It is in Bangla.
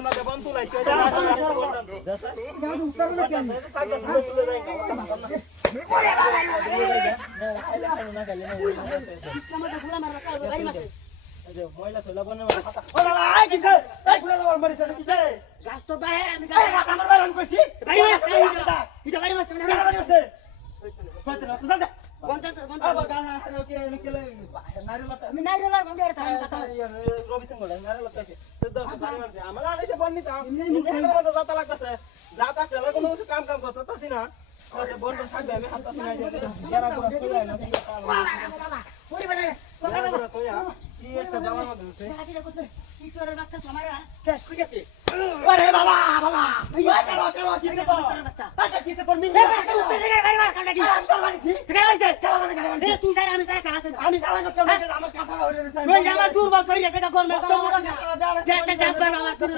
মাঝে বন্ধ তুলাইছে ওই ময়লা ছেলে বনে গাছ তো বাইরে আমি গাছ আমার বাইরে আমি কইছি বাইরে এটা বাইরে মাছ কেন কইতে না তুই যা বন্ধ আবার গাছ আর কি নিকলে নারিলা আমি নারিলা বন্ধ করে থাম কথা রবি সিং বলে নারিলা কইছে তো দশ বাড়ি মারছে আমরা আইতে বন্নি তা মতো যাতা লাগতেছে যাতা চলে কোনো কাম করতে তাছি না আচ্ছা বন্ধ থাকবে আমি হাত পাশে নাই যারা পুরো তুলে না ওরে বলে তোরা তো ইয়া কি একটা জামার মধ্যে আছে কি তোর বাচ্চা সমারে শেষ হয়ে গেছে আরে বাবা বাবা চলো কিসে বল বাচ্চা আচ্ছা কিসে তোর মিন উত্তর দিকে গাড়ি মার সামনে কি আমি তোর মারিছি ঠিক আছে চলো মানে এ তুই যাই আমি যাই কাছে আমি যাই না কেন আমার কাছে হইরে তুই আমার দূর বল হইরে সেটা করবে একটা জাম্পার আমার